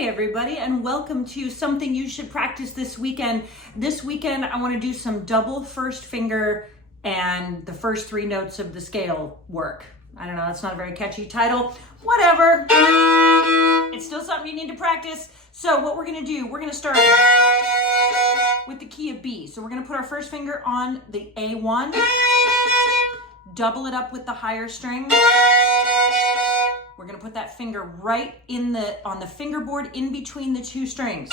Hi everybody, and welcome to something you should practice this weekend. This weekend I want to do some double first finger and the first three notes of the scale work. I don't know, that's not a very catchy title. Whatever. It's still something you need to practice. So what we're going to do, we're going to start with the key of B. So we're going to put our first finger on the A1, double it up with the higher string. We're going to put that finger right on the fingerboard in between the two strings.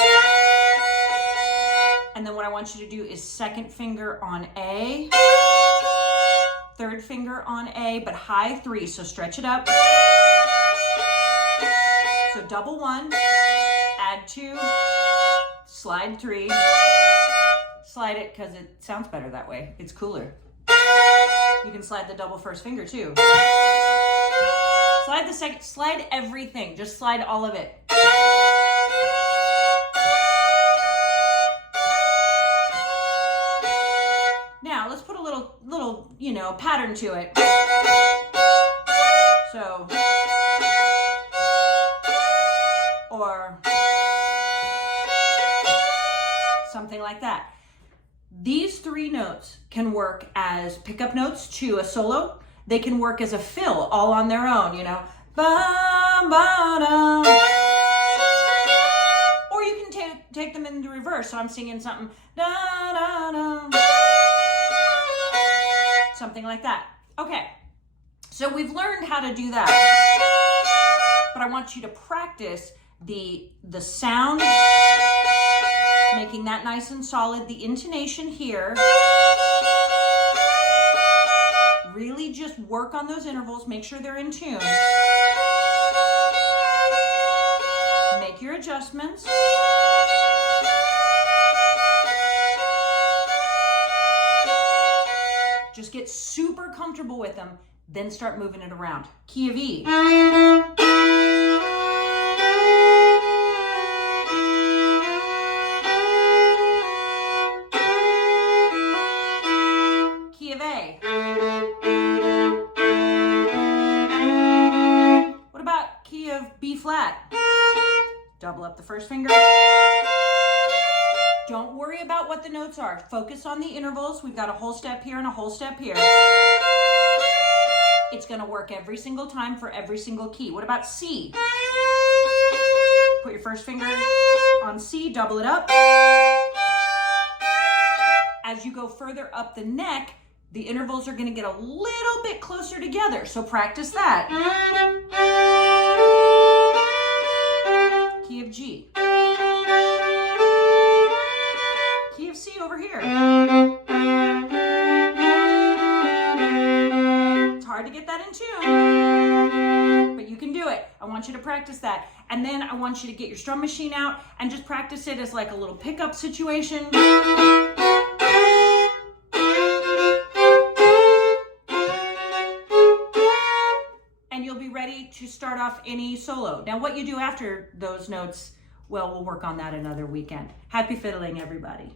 And then what I want you to do is second finger on A, third finger on A, but high 3, so stretch it up. So double 1, add 2, slide 3, slide it because it sounds better that way. It's cooler. You can slide the double first finger too. Slide the second, slide everything, just slide all of it. Now let's put a little, pattern to it. So, or something like that. These three notes can work as pickup notes to a solo. They can work as a fill all on their own, Ba-ba-da. Or you can take them into reverse. So I'm singing something, da-da-da. Something like that. Okay, so we've learned how to do that. But I want you to practice the sound, making that nice and solid, the intonation here. Really just work on those intervals, make sure they're in tune. Make your adjustments. Just get super comfortable with them, then start moving it around. Key of E. Key of A. Key of B flat. Double up the first finger. Don't worry about what the notes are. Focus on the intervals. We've got a whole step here and a whole step here. It's going to work every single time for every single key. What about C? Put your first finger on C, double it up. As you go further up the neck, the intervals are going to get a little bit closer together. So practice that. Key of G. Key of C over here. It's hard to get that in tune, but you can do it. I want you to practice that. And then I want you to get your strum machine out and just practice it as like a little pickup situation. And you'll be ready to start off any solo. Now, what you do after those notes, well, we'll work on that another weekend. Happy fiddling, everybody.